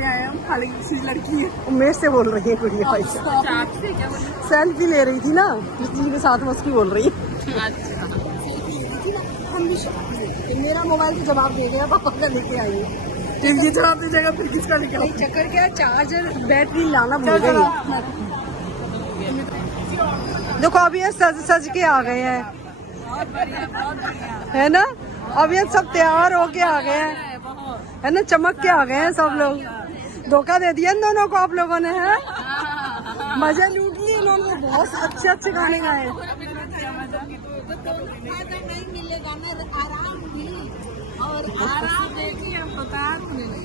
ले आए हम, खाली दूसरी लड़की है। मेरे से बोल रही है गुड़िया भाई से, सेल्फी ले रही थी ना जिसके साथ में उसकी बोल रही है। हम भी मेरा मोबाइल तो जवाब दे गया, पापा का लेके आई है। फिर ये जवाब दीजिएगा, फिर किसका निकला? चक्कर क्या, चार्जर बैटरी लाना भूल गई। देखो अभी ये सज के आ गए हैं, है ना? अब ये सब तैयार होके आ गए हैं, है ना? चमक के आ गए हैं सब लोग। धोखा दे दिया इन दोनों को आप लोगों ने, है? मजे लूट लिए इन्होंने, बहुत अच्छे अच्छे गाने गाए।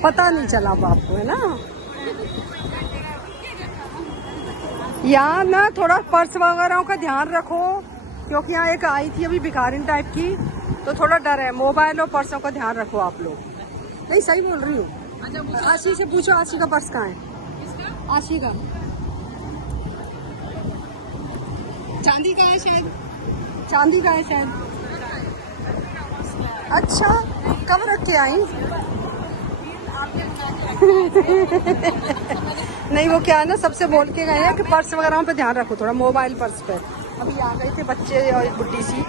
पता नहीं चला बाप को, है ना? यहाँ ना थोड़ा पर्स वगैरह का ध्यान रखो, क्योंकि यहाँ एक आई थी अभी भिखारिन टाइप की, तो थोड़ा डर है। मोबाइल और पर्सों का ध्यान रखो आप लोग। नहीं सही बोल रही हूँ। आशी से पूछो, आशी का पर्स कहाँ है? आशी का चांदी का है शायद, चांदी का है शायद। अच्छा, कब रख के आई? नहीं वो क्या है ना, सबसे बोल के गए हैं कि पर्स वगैरह पे ध्यान रखो थोड़ा, मोबाइल पर्स पे। अभी आ गए थे बच्चे और एक बुड्ढी सी।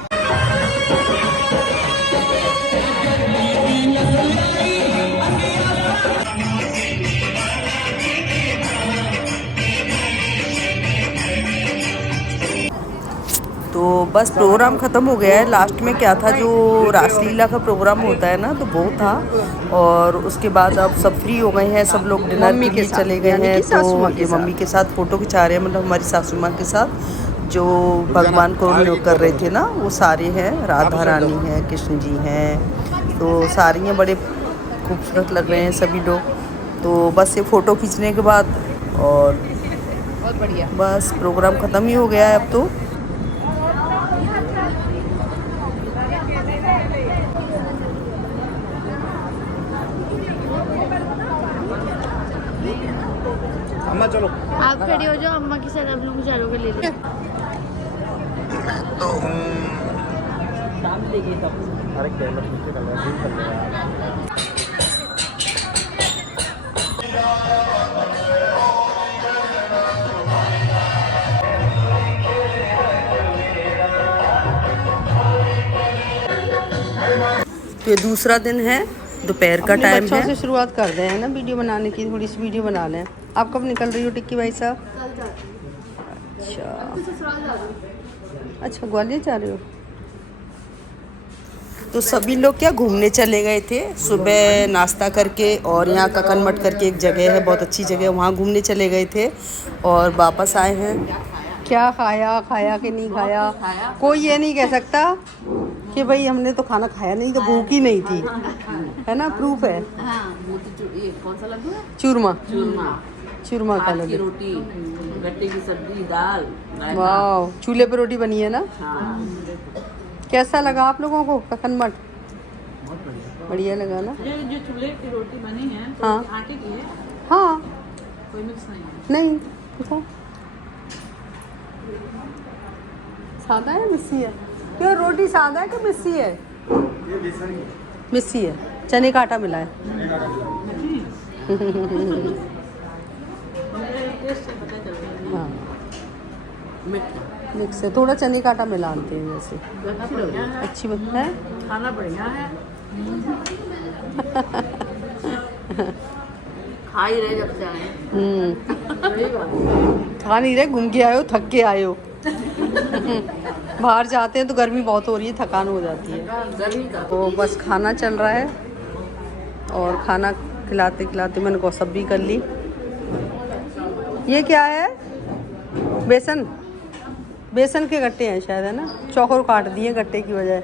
तो बस प्रोग्राम ख़त्म हो गया है। लास्ट में क्या था, जो रासलीला का प्रोग्राम होता है ना, तो वो था। और उसके बाद अब सब फ्री हो गए हैं, सब लोग डिनर के लिए चले गए हैं। तो मम्मी के साथ फ़ोटो खिंचा रहे हैं, मतलब हमारी सासू माँ के साथ। जो भगवान को कर रहे थे ना, वो सारे हैं, राधा रानी हैं, कृष्ण जी हैं, तो सारी हैं, बड़े खूबसूरत लग रहे हैं सभी लोग। तो बस ये फ़ोटो खींचने के बाद और बहुत बढ़िया, बस प्रोग्राम ख़त्म ही हो गया है अब तो। अम्मा चलो, आप खड़ी हो जाओ, अम्मा के साथ आप लोग चारों को ले लो। अरे कैमरा पीछे कर रहा है, जूम कर ले यार। तो ये दूसरा दिन है, दोपहर का टाइम है। से शुरुआत कर रहे हैं ना वीडियो बनाने की, थोड़ी सी वीडियो बना लें। आप कब निकल रही हो टिक्की भाई साहब? अच्छा ग्वालियर जा रहे हो? तो सभी लोग क्या घूमने चले गए थे सुबह नाश्ता करके, और यहाँ ककनमठ करके एक जगह है, बहुत अच्छी जगह, वहाँ घूमने चले गए थे और वापस आए हैं। क्या खाया, खाया कि नहीं खाया, कोई ये नहीं कह सकता कि भाई हमने तो खाना खाया नहीं, तो भूख ही नहीं थी, है ना? प्रूफ है। कौन सा लड्डू है? चूरमा, चूरमा का की रोटी, गट्टे की सब्जी, दाल। वाह, चूल्हे पे रोटी बनी है ना? हाँ। कैसा लगा आप लोगों को ककनमठ? बढ़िया लगा ना? ये जो चूल्हे की रोटी बनी है, तो हाँ आटे की है? हाँ, कोई मिक्स नहीं है? नहीं देखो, सादा है मिस्सी है? क्यों रोटी सादा है कि मिस्सी है? मिस्सी है, चने का आटा मिला है। हाँ मिक्स है, थोड़ा चने का आटा मिलाते हैं वैसे। अच्छी बात है, खाना बढ़िया है। खा ही रहे जब से आए। खा नहीं रहे, घूम के आए हो, थक के आए हो। बाहर जाते हैं तो गर्मी बहुत हो रही है, थकान हो जाती है। तो बस खाना चल रहा है, और खाना खिलाते खिलाते मैंने गौसप भी कर ली। ये क्या है? बेसन, बेसन के गट्टे हैं शायद, है ना? चौकोर काट दिए गट्टे की वजह।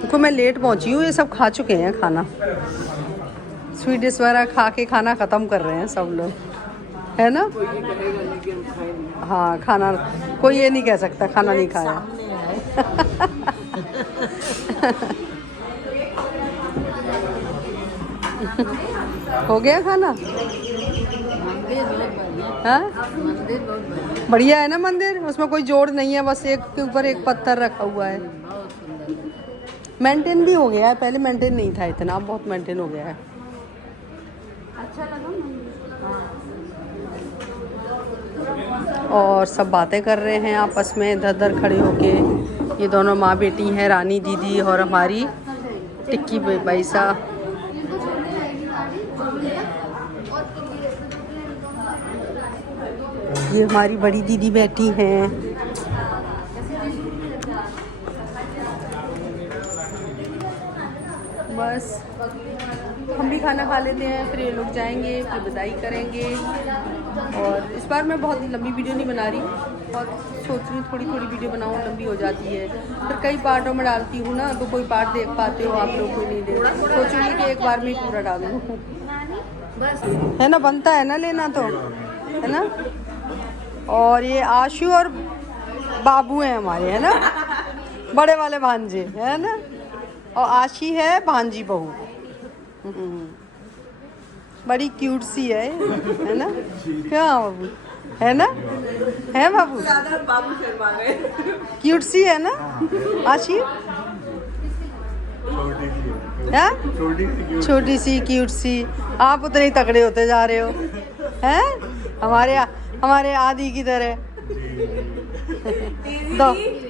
देखो मैं लेट पहुंची हूँ, ये सब खा चुके हैं खाना, स्वीट डिश वगैरह खा के खाना ख़त्म कर रहे हैं सब लोग, है ना? हाँ खाना, कोई ये नहीं कह सकता खाना नहीं खाया। हो गया खाना? हाँ बढ़िया है ना मंदिर, उसमें कोई जोड़ नहीं है, बस एक के ऊपर एक पत्थर रखा हुआ है। मेंटेन भी हो गया है, पहले मेंटेन नहीं था इतना, अब बहुत मेंटेन हो गया है। अच्छा लगा और सब बातें कर रहे हैं आपस में इधर उधर खड़े होके। ये दोनों माँ बेटी हैं, रानी दीदी और हमारी टिक्की पैसा। ये हमारी बड़ी दीदी बैठी हैं। बस हम भी खाना खा लेते हैं, फिर ये लोग जाएंगे, फिर विदाई करेंगे। और इस बार मैं बहुत लंबी वीडियो नहीं बना रही, और सोच रही हूँ थोड़ी थोड़ी वीडियो बनाऊँ, लंबी हो जाती है फिर कई पार्टों में डालती हूँ ना, तो कोई पार्ट देख पाते हो आप लोग, कोई नहीं देख। सोचूंगी कि एक बार में ही पूरा डालूँ, है ना, बनता है ना लेना तो, है ना। और ये आशु और बाबू हैं हमारे, है ना, बड़े वाले भांजे, है ना। और आशी है भांजी बहू, बड़ी क्यूट सी है ना। क्या बाबू, है ना, है बाबू, क्यूट सी है ना आशी, है छोटी सी क्यूट सी। आप उतने ही तगड़े होते जा रहे हो, हैं हमारे आदि की तरह।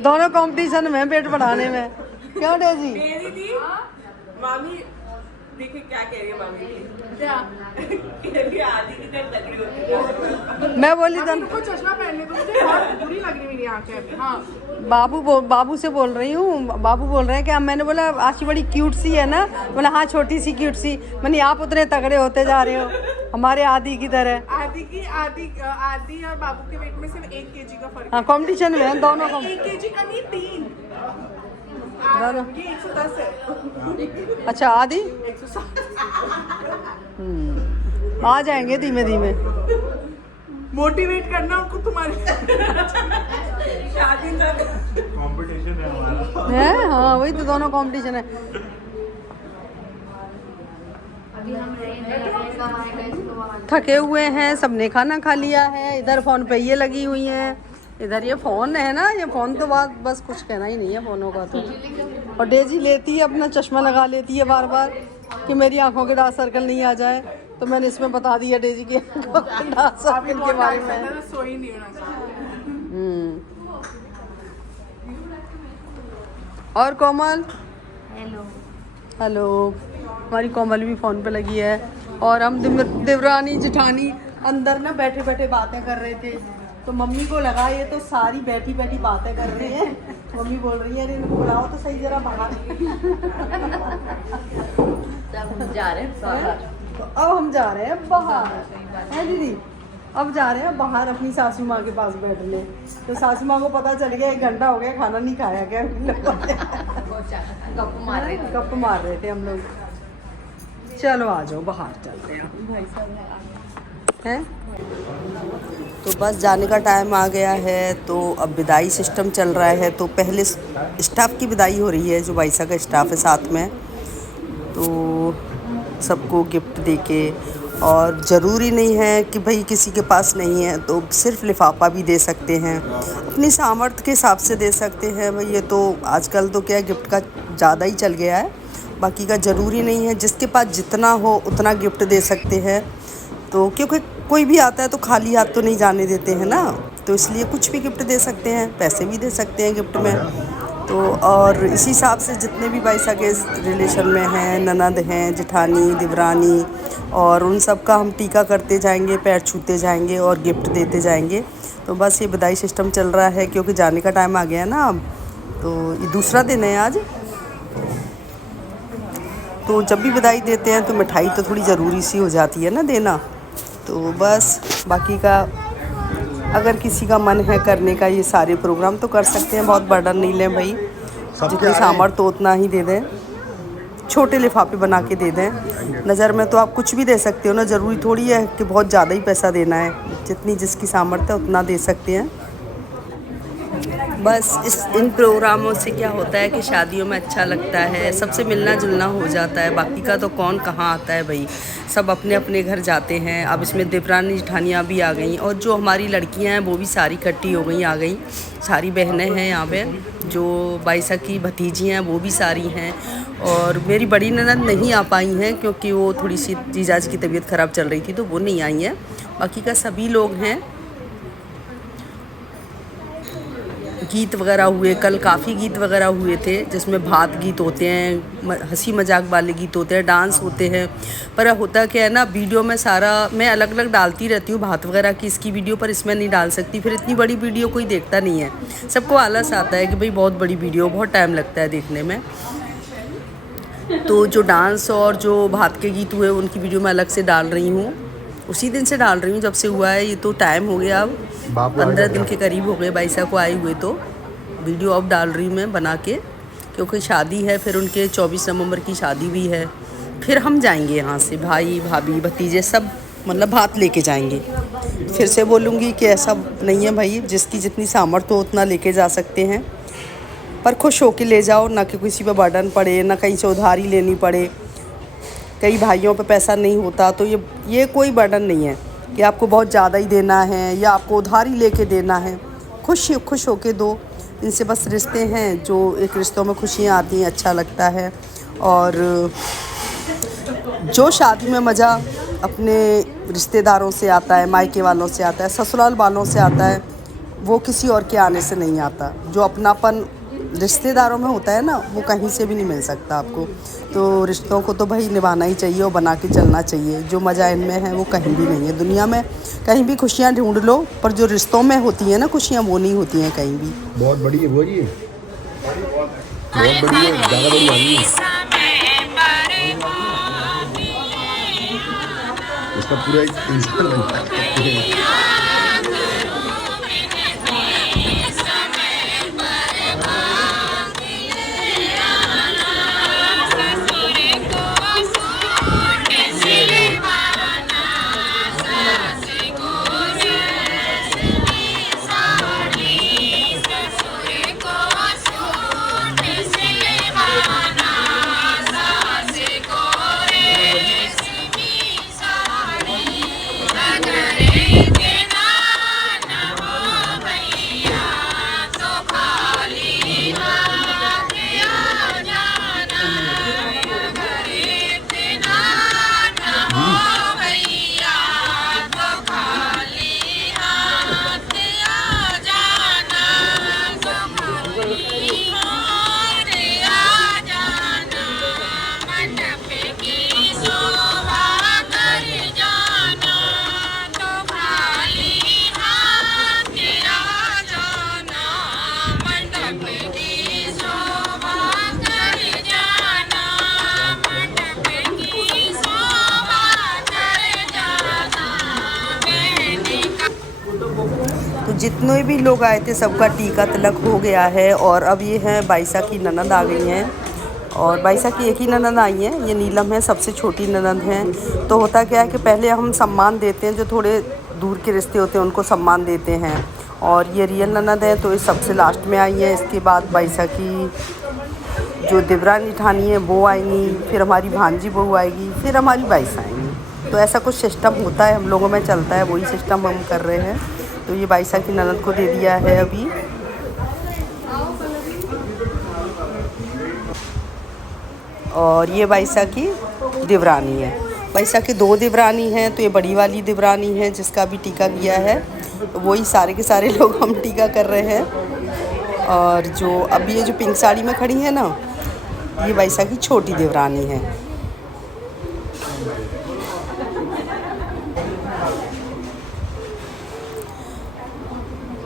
दोनों कंपटीशन में पेट बढ़ाने में, क्यों डेजी? मामी देखिए क्या कह रही है मामी, क्या कह रही है, आदि की तरह तगड़ी होती है। मैं बोली था तो चश्मा पहनने को मुझे बहुत बुरी लग रही मेरी आंखें अभी। हाँ बाबू से बोल रही हूँ, बाबू बोल रहे हैं कि मैंने बोला आशी बड़ी क्यूट सी है ना, बोला हाँ छोटी सी क्यूट सी। मैंने आप उतने तगड़े होते जा रहे हो हमारे आदि की तरह। आदि और बाबू के वेट में सिर्फ 1 kg का फर्क। हाँ कंपटीशन में है दोनों को। 1 kg का नहीं, 3 ये 110 है। अच्छा आदि 160 आ जाएंगे धीमे धीमे। मोटिवेट करना उनको तुम्हारे शादी तक कंपटीशन है हमारा, है। हाँ वही तो, दोनों कंपटीशन है। थके हुए हैं, सबने खाना खा लिया है। इधर फ़ोन पे ये लगी हुई हैं, इधर ये फ़ोन है ना, ये फ़ोन तो बात बस कुछ कहना ही नहीं है फ़ोनों का तो। और डेजी लेती है अपना चश्मा लगा लेती है बार बार कि मेरी आंखों के डार्क सर्कल नहीं आ जाए, तो मैंने इसमें बता दिया डेजी की आंखों के डार्क सर्कल के बारे में। सोई नहीं होना और कोमल, हेलो हेलो, हमारी कोमल भी फ़ोन पे लगी है। और हम देवरानी जेठानी अंदर ना बैठे बैठे बातें कर रहे थे, तो मम्मी को लगा ये तो सारी बैठी बैठी बातें कर रही है। मम्मी बोल रही है अरे इनको बुलाओ तो सही जरा बाहर। हम जा रहे हैं बाहर। तो अब हम जा रहे हैं बाहर, है दीदी, अब जा रहे हैं बाहर अपनी सासू माँ के पास बैठने। तो सासू माँ को पता चल गया 1 घंटा हो गया खाना नहीं खाया क्या, गप मार रहे थे हम लोग। चलो आ जाओ बाहर चलते हैं। तो बस जाने का टाइम आ गया है, तो अब विदाई सिस्टम चल रहा है। तो पहले स्टाफ की विदाई हो रही है, जो बाईसा का स्टाफ है साथ में, तो सबको गिफ्ट देके। और ज़रूरी नहीं है कि भाई किसी के पास नहीं है तो सिर्फ लिफाफा भी दे सकते हैं, अपनी सामर्थ्य के हिसाब से दे सकते हैं भाई। ये तो आजकल तो क्या गिफ्ट का ज़्यादा ही चल गया है, बाकी का ज़रूरी नहीं है, जिसके पास जितना हो उतना गिफ्ट दे सकते हैं। तो क्योंकि कोई भी आता है तो खाली हाथ तो नहीं जाने देते हैं ना, तो इसलिए कुछ भी गिफ्ट दे सकते हैं, पैसे भी दे सकते हैं गिफ्ट में। तो और इसी हिसाब से जितने भी बाईसा के रिलेशन में हैं, ननद हैं, जेठानी, देवरानी, और उन सब का हम टीका करते जाएंगे, पैर छूते जाएंगे और गिफ्ट देते जाएंगे। तो बस ये विदाई सिस्टम चल रहा है, क्योंकि जाने का टाइम आ गया है ना अब, तो ये दूसरा दिन है आज। तो जब भी विदाई देते हैं तो मिठाई तो थोड़ी ज़रूरी सी हो जाती है ना देना। तो बस बाकी का अगर किसी का मन है करने का ये सारे प्रोग्राम तो कर सकते हैं, बहुत बर्डन नहीं लें भाई, जितनी सामर्थ्य तो उतना ही दे दें, छोटे लिफाफे बना के दे दें। नज़र में तो आप कुछ भी दे सकते हो ना, ज़रूरी थोड़ी है कि बहुत ज़्यादा ही पैसा देना है, जितनी जिसकी सामर्थ्य है उतना दे सकते हैं। बस इन प्रोग्रामों से क्या होता है कि शादियों में अच्छा लगता है, सबसे मिलना जुलना हो जाता है। बाकी का तो कौन कहाँ आता है भाई, सब अपने अपने घर जाते हैं। अब इसमें देवरानी जेठानियाँ भी आ गई और जो हमारी लड़कियाँ हैं वो भी सारी इकट्ठी हो गई, आ गई। सारी बहनें हैं यहाँ पे, जो बाईसा की भतीजी हैं वो भी सारी हैं। और मेरी बड़ी ननद नहीं आ पाई हैं क्योंकि वो थोड़ी सी जीजाजी की तबीयत ख़राब चल रही थी तो वो नहीं आई हैं। बाकी का सभी लोग हैं। गीत वगैरह हुए, कल काफ़ी गीत वगैरह हुए थे जिसमें भात गीत होते हैं, हंसी मजाक वाले गीत होते हैं, डांस होते हैं। पर होता क्या है ना, वीडियो में सारा मैं अलग अलग डालती रहती हूँ भात वगैरह की इसकी वीडियो, पर इसमें नहीं डाल सकती। फिर इतनी बड़ी वीडियो कोई देखता नहीं है, सबको आलस आता है कि भाई बहुत बड़ी वीडियो, बहुत टाइम लगता है देखने में। तो जो डांस और जो भात के गीत हुए उनकी वीडियो मैं अलग से डाल रही हूँ, उसी दिन से डाल रही हूँ जब से हुआ है। ये तो टाइम हो गया, अब 15 दिन के करीब हो गए बाईसा को आए हुए। तो वीडियो अब डाल रही हूँ मैं बना के, क्योंकि शादी है, फिर उनके 24 नवंबर की शादी भी है। फिर हम जाएंगे यहाँ से, भाई भाभी भतीजे सब मतलब भात लेके जाएंगे। फिर से बोलूँगी कि ऐसा नहीं है भाई, जिसकी जितनी सामर्थ्य हो उतना लेके जा सकते हैं, पर खुश होके ले जाओ, ना कि किसी पे बर्डन पड़े, ना कहीं से उधारी लेनी पड़े। कई भाइयों पे पैसा नहीं होता तो ये कोई बर्डन नहीं है कि आपको बहुत ज़्यादा ही देना है या आपको उधारी लेके देना है। खुश होके दो। इनसे बस रिश्ते हैं, जो एक रिश्तों में खुशियाँ आती हैं, अच्छा लगता है। और जो शादी में मज़ा अपने रिश्तेदारों से आता है, मायके वालों से आता है, ससुराल वालों से आता है, वो किसी और के आने से नहीं आता। जो अपनापन रिश्तेदारों में होता है ना, वो कहीं से भी नहीं मिल सकता आपको। तो रिश्तों को तो भाई निभाना ही चाहिए और बना के चलना चाहिए। जो मज़ा इनमें है वो कहीं भी नहीं है दुनिया में। कहीं भी खुशियाँ ढूंढ लो, पर जो रिश्तों में होती हैं ना खुशियाँ, वो नहीं होती हैं कहीं भी। बहुत बड़ी है वो जी, बहुत बड़ी है, ज़्यादा बड़ी वाली है। इसका पूरा एक इंसान बनता है। जितने भी लोग आए थे सबका टीका तिलक हो गया है। और अब ये हैं बाईसा की ननद आ गई हैं, और बाईसा की एक ही ननद आई हैं, ये नीलम है, सबसे छोटी ननद हैं। तो होता क्या है कि पहले हम सम्मान देते हैं, जो थोड़े दूर के रिश्ते होते हैं उनको सम्मान देते हैं। और ये रियल ननद है तो ये सबसे लास्ट में आई है। इसके बाद बाईसा की जो देवरानी जेठानी है वो आएंगी, फिर हमारी भांजी बहू आएगी, फिर हमारी बाईसा आएंगी। तो ऐसा कुछ सिस्टम होता है, हम लोगों में चलता है, वही सिस्टम हम कर रहे हैं। तो ये बाईसा की ननद को दे दिया है अभी। और ये बाईसा की देवरानी है। बाईसा की 2 देवरानी हैं, तो ये बड़ी वाली देवरानी है जिसका भी टीका किया है। तो वही सारे के सारे लोग हम टीका कर रहे हैं। और जो अभी ये जो पिंक साड़ी में खड़ी है ना, ये बाईसा की छोटी देवरानी है।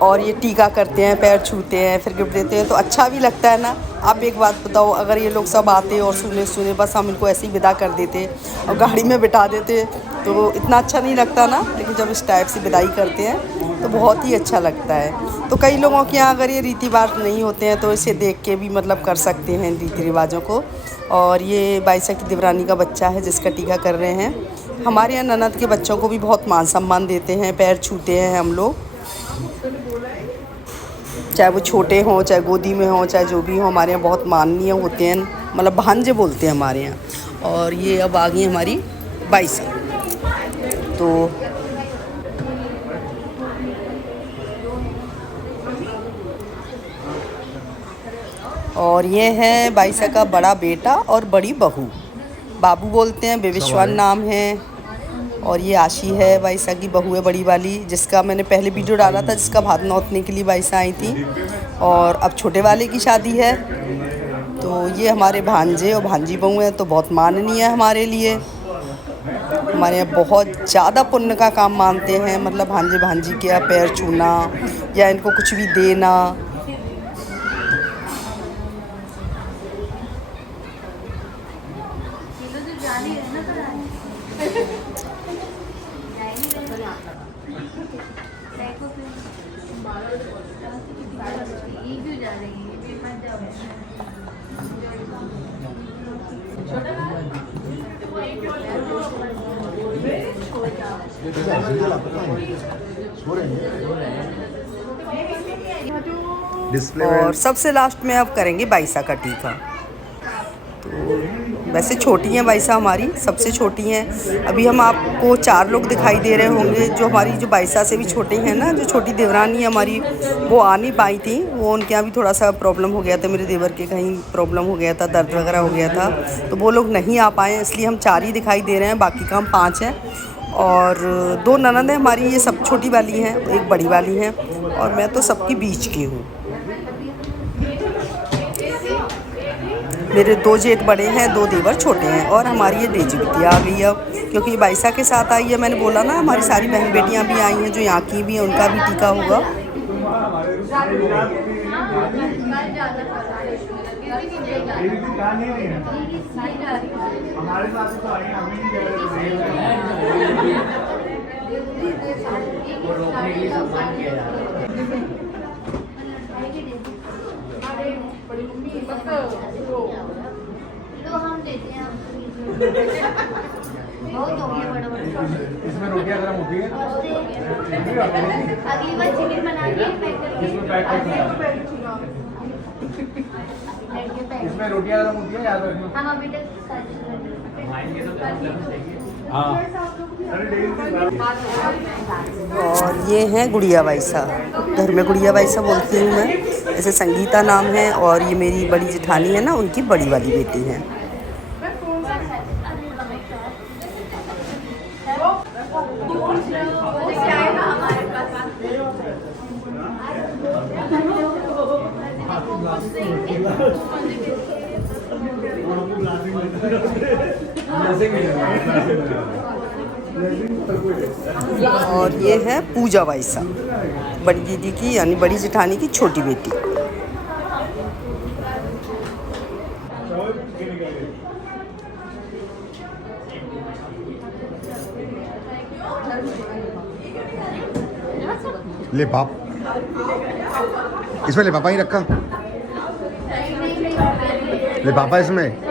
और ये टीका करते हैं, पैर छूते हैं, फिर गिफ्ट देते हैं, तो अच्छा भी लगता है ना। आप एक बात बताओ, अगर ये लोग सब आते और सुने बस हम इनको ऐसे ही विदा कर देते और गाड़ी में बिठा देते तो इतना अच्छा नहीं लगता ना। लेकिन जब इस टाइप से विदाई करते हैं तो बहुत ही अच्छा लगता है। तो कई लोगों के यहाँ अगर ये रीति रिवाज नहीं होते हैं तो इसे देख के भी मतलब कर सकते हैं रीति रिवाजों को। और ये बाईसा की देवरानी का बच्चा है जिसका टीका कर रहे हैं। हमारे यहाँ ननद के बच्चों को भी बहुत मान सम्मान देते हैं, पैर छूते हैं हम लोग। चाहे वो छोटे हों, चाहे गोदी में हों, चाहे जो भी हो, हमारे यहाँ बहुत माननीय होते हैं, मतलब भांजे बोलते हैं हमारे यहाँ। और ये अब आ गई हमारी बाईसा। तो और ये है बाईसा का बड़ा बेटा और बड़ी बहू, बाबू बोलते हैं, बेविश्वान नाम है। और ये आशी है, बाईसा की बहू है बड़ी वाली, जिसका मैंने पहले वीडियो डाला था, जिसका भात नौतने के लिए बाईसा आई थी। और अब छोटे वाले की शादी है। तो ये हमारे भांजे और भांजी बहू हैं, तो बहुत माननीय है हमारे लिए। हमारे यहाँ बहुत ज़्यादा पुण्य का काम मानते हैं, मतलब भांजे भांजी के पैर छूना या इनको कुछ भी देना। और सबसे लास्ट में अब करेंगे बाईसा का टीका। तो वैसे छोटी हैं बाईसा हमारी, सबसे छोटी हैं। अभी हम आपको 4 लोग दिखाई दे रहे होंगे, जो हमारी जो बाईसा से भी छोटे हैं ना, जो छोटी देवरानी हमारी, वो आ नहीं पाई थी। वो उनके यहाँ भी थोड़ा सा प्रॉब्लम हो गया था, मेरे देवर के कहीं प्रॉब्लम हो गया था, दर्द वगैरह हो गया था, तो वो लोग नहीं आ पाए, इसलिए हम 4 ही दिखाई दे रहे हैं, बाकी का हम 5 हैं। और 2 ननद हैं हमारी, ये सब छोटी वाली हैं, एक बड़ी वाली हैं, और मैं तो सबकी बीच की हूँ। मेरे 2 जेठ बड़े हैं, 2 देवर छोटे हैं, और हमारी ये देजी बिटिया आ गई है, क्योंकि ये बाईसा के साथ आई है। मैंने बोला ना, हमारी सारी बहन बेटियां भी आई हैं, जो यहाँ की भी हैं, उनका भी टीका होगा। तो हम देते हैं बहुत हो गया बड़ा बड़ा। इसमें रोटियां गरम होती है। अगली बार चिकन बना के पैक करके इसमें रोटियां गरम होती है, याद रखना। हम अभी तक और ये हैं गुड़िया बाईसा, घर में गुड़िया बाईसा बोलती हूँ मैं, ऐसे संगीता नाम है। और ये मेरी बड़ी जेठानी है ना, उनकी बड़ी वाली बेटी है। और ये है पूजा बाईसा, बड़ी दीदी की, यानी बड़ी जेठानी की छोटी बेटी। ले पाप, इसमें ले पापा ही रखा, ले पापा इसमें।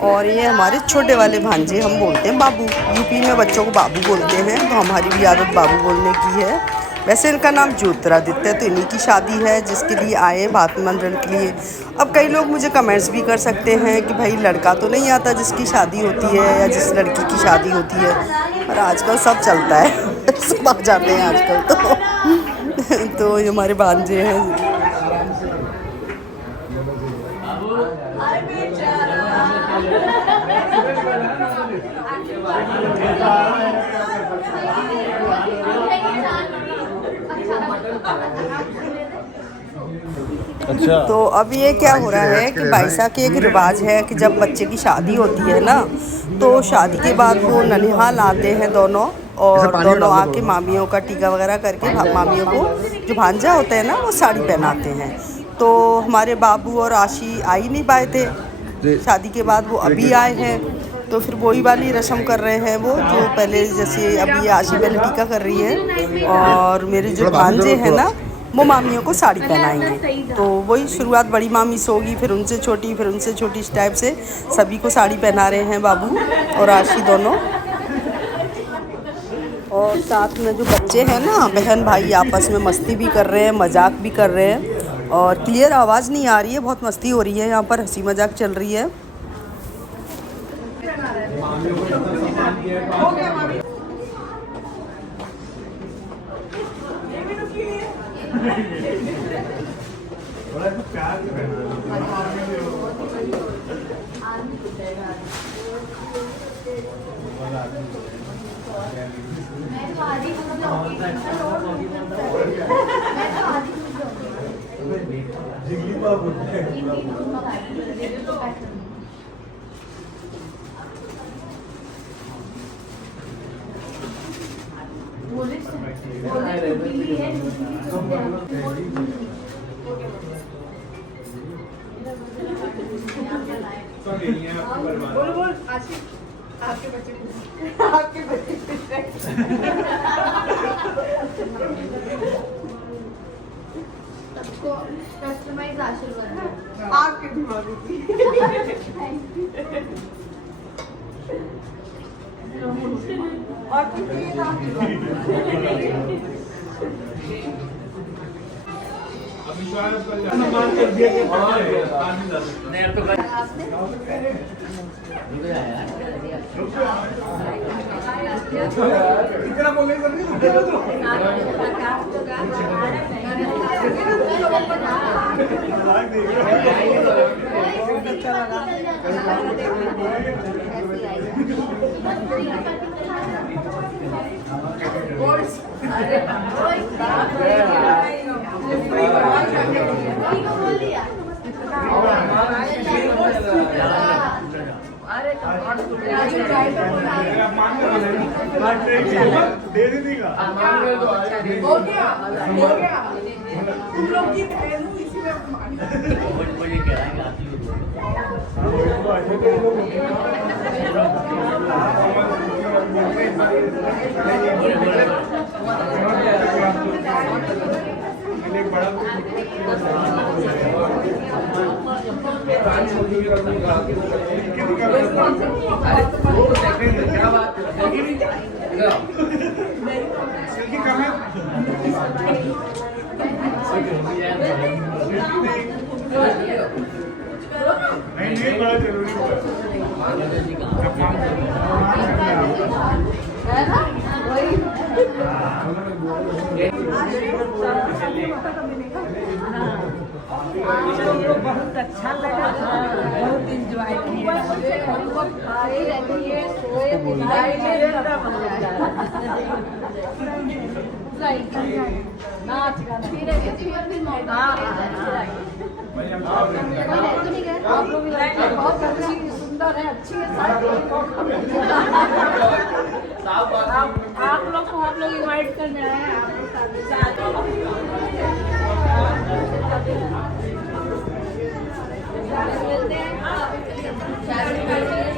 और ये हमारे छोटे वाले भांजे, हम बोलते हैं बाबू, यूपी में बच्चों को बाबू बोलते हैं, तो हमारी भी आदत बाबू बोलने की है। वैसे इनका नाम ज्योतिरादित्य, तो इन्हीं की शादी है, जिसके लिए आए भात मंडल के लिए। अब कई लोग मुझे कमेंट्स भी कर सकते हैं कि भाई लड़का तो नहीं आता जिसकी शादी होती है, या जिस लड़की की शादी होती है, पर आजकल सब चलता है सब आ जाते हैं आजकल। तो ये हमारे भांजे हैं। अच्छा, तो अब ये क्या हो रहा है कि बाईसा के एक रिवाज है कि जब बच्चे की शादी होती है ना, तो शादी के बाद वो ननिहाल आते हैं दोनों, और दोनों आके मामियों का टीका वगैरह करके मामियों को, जो भांजा होता है ना, वो साड़ी पहनाते हैं। तो हमारे बाबू और आशी आ ही नहीं पाए थे शादी के बाद, वो अभी आए हैं, तो फिर वही वाली रस्म कर रहे हैं वो, जो पहले जैसे अभी ये आशी पहले टीका कर रही है, और मेरे जो भांजे हैं ना, वो मामियों को साड़ी पहनाएंगे। तो वही शुरुआत बड़ी मामी से होगी, फिर उनसे छोटी, फिर उनसे छोटी, इस टाइप से सभी को साड़ी पहना रहे हैं बाबू और आशी दोनों। और साथ में जो बच्चे हैं ना, बहन भाई आपस में मस्ती भी कर रहे हैं, मजाक भी कर रहे हैं। और क्लियर आवाज़ नहीं आ रही है, बहुत मस्ती हो रही है यहाँ पर, हंसी मजाक चल रही है। मैं तो आधी खुद जाऊंगी। मैं तो आधी खुद जाऊंगी। बोल बोल आशिक आपके बच्चे सबको कस्टमाइज आशीर्वाद। आपके भी मांगी थी। और कुछ चाहिए था? इतना बोलने दे दीजिएगा। हो गया तुम लोग की बहन हूँ, इसी में क्या बात नहीं बड़ा जरूरी है ना वही बहुत अच्छा लगा, बहुत इंजॉय किया। खाई रहती है, सोए नाच गाना। आप लोग बहुत अच्छी सुंदर है, अच्छी है। आप लोग को हम लोग इनवाइट करने आए हैं, आपके साथ मिलते हैं।